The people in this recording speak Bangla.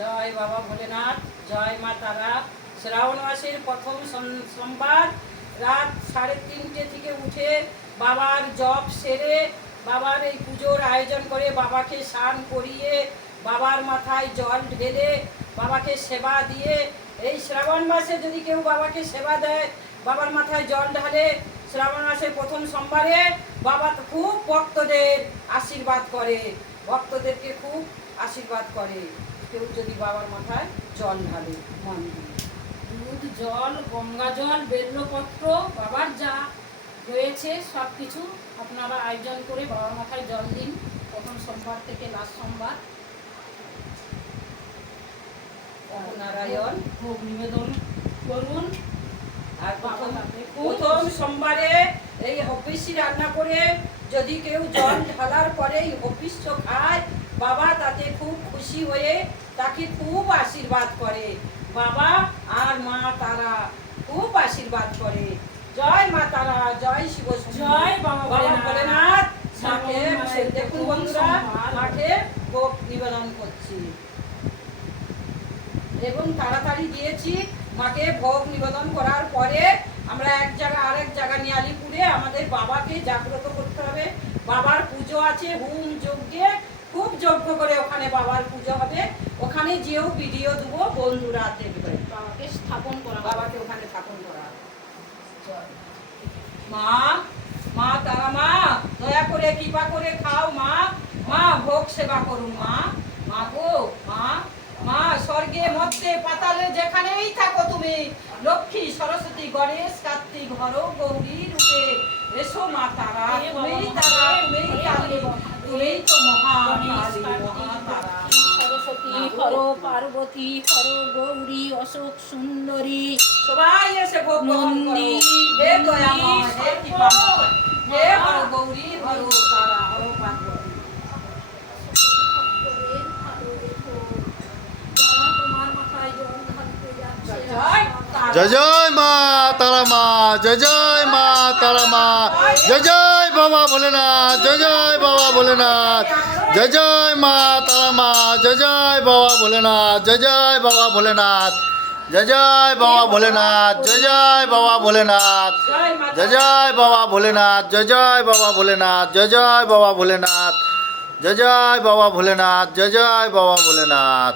জয় বাবা ভোলেনাথ, জয় মা তারা। শ্রাবণ মাসের প্রথম সোমবার রাত 3:30 থেকে উঠে বাবার জপ সেরে বাবার এই পুজোর আয়োজন করে বাবাকে স্নান করিয়ে বাবার মাথায় জল ঢেলে বাবাকে সেবা দিয়ে, এই শ্রাবণ মাসে যদি কেউ বাবাকে সেবা দেয়, বাবার মাথায় জল ঢালে, শ্রাবণ মাসের প্রথম সোমবারে বাবা খুব ভক্তদের আশীর্বাদ করে, ভক্তদেরকে খুব আশীর্বাদ করে কেউ যদি বাবার মাথায় জল ঢালে মন দিয়ে। দুধ, জল, গঙ্গা জল, বেল্লপত্র, বাবার যা রয়েছে সব কিছু আপনারা আয়োজন করে বাবার মাথায় জল দিন প্রথম সোমবার থেকে লাস্ট সোমবার। নারায়ণ ভোগ নিবেদন করুন। আর প্রথম সোমবারে এই হবিষ্যি রান্না করে যদি কেউ জল ঢালার পরে হবিষ্য খায়, বাবা তাতে খুব খুশি হয়ে তাকে খুব আশীর্বাদ করে। বাবা আর মা তারা খুব আশীর্বাদ করে। জয় মা তারা, জয় শিব, জয় বাবা ভোলেনাথ। মাকে দেখুন বন্ধুরা, মাকে ভোগ নিবেদন করছি এবং তাড়াতাড়ি দিয়েছি। মাকে ভোগ নিবেদন করার পরে আমরা এক জায়গা আরেক জায়গা নিয়ে আলিপুরে আমাদের বাবাকে জাগ্রত করতে হবে। বাবার পুজো আছে হোম যজ্ঞে, খুব যজ্ঞ করে ওখানে বাবার পুজো হবে। ওখানে যেও ভিডিও দেবো, বন্ধুরা দেখবে। বাবাকে স্থাপন করা, বাবাকে ওখানে স্থাপন করা। মা, মা তারা মা, দয়া করে কৃপা করে খাও মা, মা ভোগ সেবা করুন মা। মা গো মা, মা স্বর্গে মধ্যে পাতালে যেখানেই থাকো তুমি, লক্ষ্মী সরস্বতী গণেশ কার্তিক হর গৌরী রূপে এসো মা তারা। তুমিই তারা, তুমিই কালী, তুমিই তো মহাকালী মহাতারা। সরস্বতী হর, পার্বতী হর, গৌরী অশোক সুন্দরী, সবাই এসে ভোগ নন্দী, হে দয়াময়, হে কৃপাময়, হে হর গৌরী হর তারা হর পার্বতী। জয় জয় মা তারা মা, জয় জয় মা তারা মা, জয় জয় বাবা ভোলেনাথ, জয় জয় বাবা ভোলেনাথ, জয় জয় মা তারা মা, জয় জয় বাবা ভোলেনাথ, জয় জয় বাবা ভোলেনাথ, জয় জয় বাবা ভোলেনাথ, জয় জয় বাবা ভোলেনাথ, জয় জয় বাবা ভোলেনাথ, জয় জয় বাবা ভোলেনাথ, জয় জয় বাবা ভোলেনাথ, জয় জয় বাবা ভোলেনাথ, জয় জয় বাবা ভোলেনাথ।